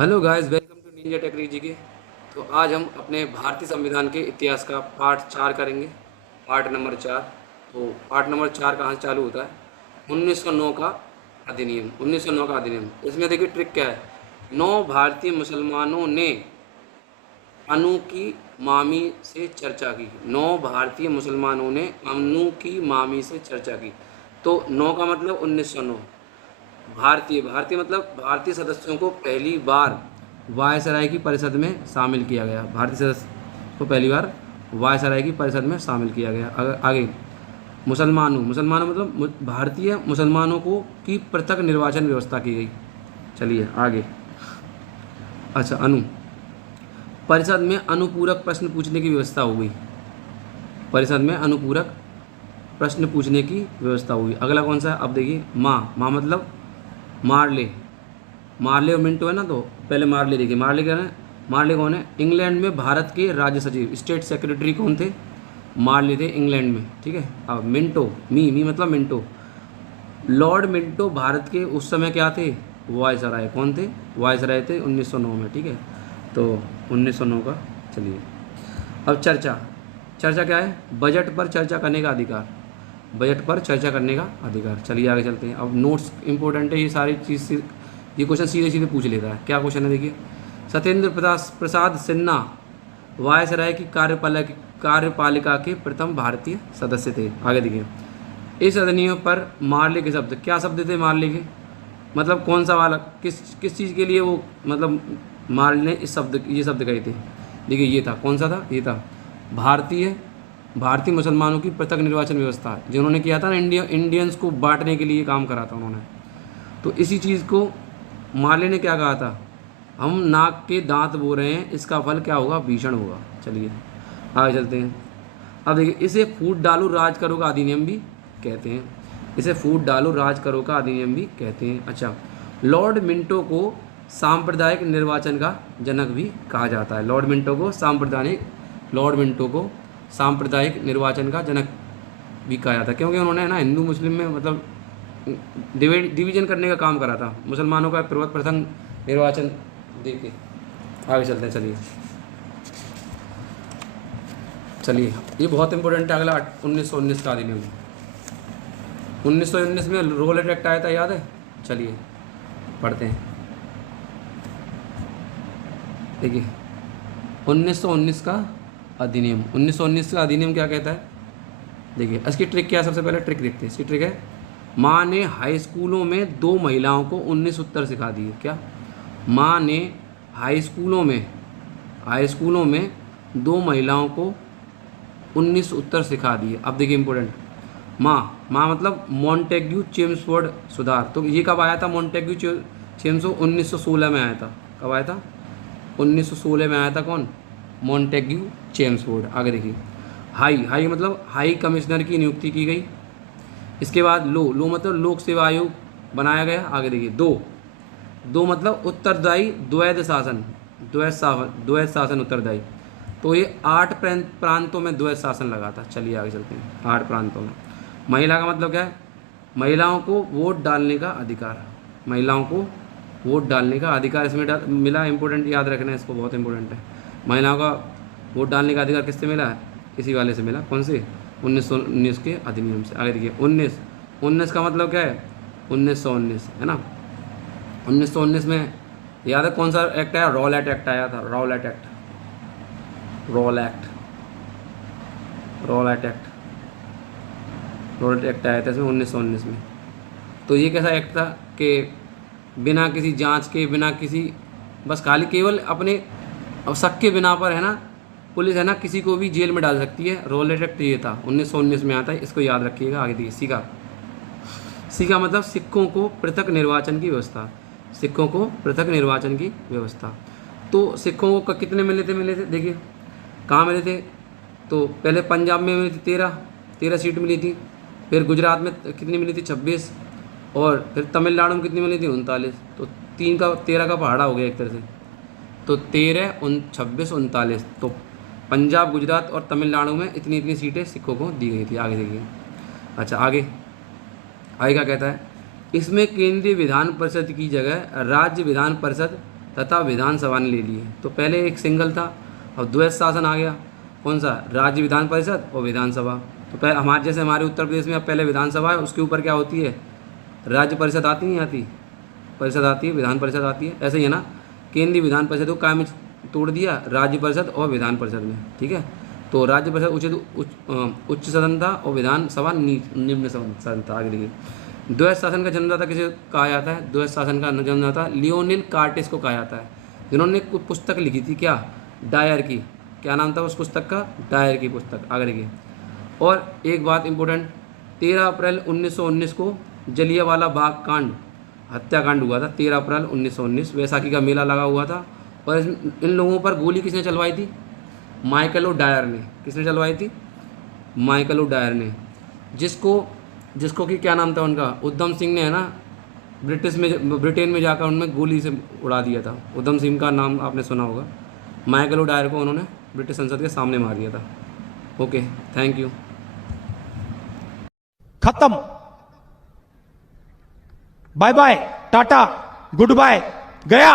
Hello guys, welcome to ninja technology के। तो आज हम अपने भारतीय संविधान के इतिहास का पार्ट 4 करेंगे। Part number 4। तो पार्ट नंबर 4 कहाँ से चालू होता है? 1909 का अधिनियम। 1909 का अधिनियम, इसमें देखिए ट्रिक क्या है। 9 भारतीय मुसलमानों ने अनु की मामी से चर्चा की। 9 भारतीय मुसलमानों ने अनु की मामी से चर्चा की। तो 9 का मतलब 1909। भारतीय भारतीय मतलब भारतीय सदस्यों को पहली बार वायसराय की परिषद में शामिल किया गया। भारतीय सदस्य को पहली बार वायसराय की परिषद में शामिल किया गया। आगे मुसलमानों मुसलमानों मतलब भारतीय मुसलमानों को की पृथक निर्वाचन व्यवस्था की गई। चलिए आगे। अच्छा, परिषद में अनुपूरक प्रश्न पूछने की व्यवस्था हो गई। परिषद में अनुपूरक प्रश्न पूछने की व्यवस्था हुई। अगला कौन सा है? अब देखिए, माँ मतलब मार्ले। मार्ले और मिंटो है ना, तो पहले मार्ले देखिए। मार्ले क्या है? मार्ले कौन है? इंग्लैंड में भारत के राज्य सचिव, स्टेट सेक्रेटरी कौन थे? मार्ले थे इंग्लैंड में। ठीक है। अब मिंटो, मी मतलब मिंटो। लॉर्ड मिंटो भारत के उस समय क्या थे? वायसराय। कौन थे? वायसराय थे 1909 में। ठीक है। तो 1909 का। चलिए अब चर्चा। चर्चा क्या है? बजट पर चर्चा करने का अधिकार। बजट पर चर्चा करने का अधिकार। चलिए आगे चलते हैं। अब नोट्स इंपॉर्टेंट है, ये सारी चीज़ से ये क्वेश्चन सीधे सीधे पूछ लेता है। क्या क्वेश्चन है देखिए। सत्येंद्र प्रसाद सिन्हा वायसराय की कार्यपालिका के प्रथम भारतीय सदस्य थे। आगे देखिए। इस अधिनियम पर मार्ले के शब्द, क्या शब्द थे मार्ले के? मतलब कौन सा वाला, किस चीज़ के लिए वो, मतलब मार्ले ने ये शब्द कहे थे। देखिए ये था, कौन सा था? ये था भारतीय मुसलमानों की पृथक निर्वाचन व्यवस्था, जिन्होंने किया था ना, इंडियंस को बांटने के लिए काम करा था उन्होंने। तो इसी चीज़ को मार्ले ने क्या कहा था? हम नाक के दांत बो रहे हैं, इसका फल क्या होगा? भीषण होगा। चलिए आगे चलते हैं। अब देखिए, इसे फूट डालो राज करो का अधिनियम भी कहते हैं। इसे फूट डालो राज करो का अधिनियम भी कहते हैं। अच्छा, लॉर्ड मिंटो को सांप्रदायिक निर्वाचन का जनक भी कहा जाता है। लॉर्ड मिंटो को सांप्रदायिक निर्वाचन का जनक भी कहा जाता है, क्योंकि उन्होंने ना हिंदू मुस्लिम में मतलब डिवीजन करने का काम करा था। मुसलमानों का प्रथम निर्वाचन देके। आगे चलते हैं। चलिए ये बहुत इंपॉर्टेंट है। अगला 1919 का अधिनियम। 1919 में रोलेट एक्ट आया था, याद है? चलिए पढ़ते हैं। देखिए 1919 का अधिनियम। 1919 का अधिनियम क्या कहता है? देखिए इसकी ट्रिक क्या है, सबसे पहले ट्रिक देखते हैं। इसकी ट्रिक है, माँ ने हाई स्कूलों में 2 महिलाओं को 19 उत्तर सिखा दिए। क्या? माँ ने हाई स्कूलों में 2 महिलाओं को 19 उत्तर सिखा दिए। अब देखिए इंपॉर्टेंट, माँ मतलब मॉन्टेग्यू चेम्सफोर्ड सुधार। तो ये कब आया था? मॉन्टेग्यू चेम्सफोर्ड 1916 में आया था। कब आया था? 1916 में आया था। कौन? Montagu Chelmsford. आगे देखिए। हाई मतलब हाई कमिश्नर की नियुक्ति की गई। इसके बाद लो मतलब लोक सेवा आयोग बनाया गया। आगे देखिए। दो मतलब उत्तरदायी द्वैध शासन उत्तरदायी। तो ये 8 प्रांतों में द्वैध शासन लगा था। चलिए आगे चलते हैं। 8 प्रांतों में। महिला का मतलब क्या है? महिलाओं को वोट डालने का अधिकार। महिलाओं को वोट डालने का अधिकार इसमें मिला। इंपॉर्टेंट, याद रखना है इसको, बहुत इंपॉर्टेंट है। महिलाओं का वोट डालने का अधिकार किससे मिला है? इसी वाले से मिला। कौन से? 1919 के अधिनियम से। आगे देखिए। 19 का मतलब क्या है? 1919 है ना। 1919 में याद है कौन सा एक्ट आया? रॉलेट एक्ट आया था। रॉलेट एक्ट आया था इसमें 1919 में। तो ये कैसा एक्ट था कि बिना किसी जांच के, बिना किसी, बस खाली केवल अपने शक के बिना पर है ना, पुलिस है ना किसी को भी जेल में डाल सकती है। रॉलेट एक्ट ये था, 1919 में आता है। इसको याद रखिएगा। आगे देखिए। सीखा मतलब सिखों को पृथक निर्वाचन की व्यवस्था। सिखों को पृथक निर्वाचन की व्यवस्था। तो सिखों को कितने मिले थे? देखिए कहाँ मिले थे। तो पहले पंजाब में मिली थी 13 सीट मिली थी। फिर गुजरात में कितनी मिली थी? 26। और फिर तमिलनाडु में कितनी मिली थी? 39। तो 13 का पहाड़ा हो गया एक तरह से। तो 13, 26, 39। तो पंजाब, गुजरात और तमिलनाडु में इतनी सीटें सिखों को दी गई थी। आगे देखिए। अच्छा आगे क्या कहता है? इसमें केंद्रीय विधान परिषद की जगह राज्य विधान परिषद तथा विधानसभा ने ले लिए। तो पहले एक सिंगल था, अब द्वैध शासन आ गया। कौन सा? राज्य विधान परिषद और विधानसभा। तो पहले हमारे जैसे हमारे उत्तर प्रदेश में अब पहले विधानसभा है, उसके ऊपर क्या होती है? राज्य परिषद आती नहीं आती? परिषद आती है, विधान परिषद आती है। ऐसे ही है ना, केंद्रीय विधान परिषद को काय में तोड़ दिया? राज्य परिषद और विधान परिषद में। ठीक है, तो राज्य परिषद उच्च सदन था और विधानसभा निम्न सदन था। आगे देखिए, द्वैध शासन का जन्मदाता किसे कहा जाता है? द्वैध शासन का जन्मदाता लियोनिल कार्टेस को कहा जाता है, जिन्होंने एक पुस्तक लिखी थी, क्या? डायर की। क्या नाम था उस पुस्तक का? डायर की पुस्तक। आगे देखिए, और एक बात इंपॉर्टेंट, 13 अप्रैल 1919 को जलियांवाला बाग कांड, हत्याकांड हुआ था। 13 अप्रैल 1919 वैसाखी का मेला लगा हुआ था, और इन लोगों पर गोली किसने चलवाई थी? माइकल ओ डायर ने। किसने चलवाई थी? माइकल ओ डायर ने, जिसको कि क्या नाम था उनका? उधम सिंह ने, है ना, ब्रिटेन में जाकर उनमें गोली से उड़ा दिया था। उधम सिंह का नाम आपने सुना होगा। माइकल ओ डायर को उन्होंने ब्रिटिश संसद के सामने मार दिया था। Okay, thank you. खत्म। Bye bye, tata, goodbye, गया।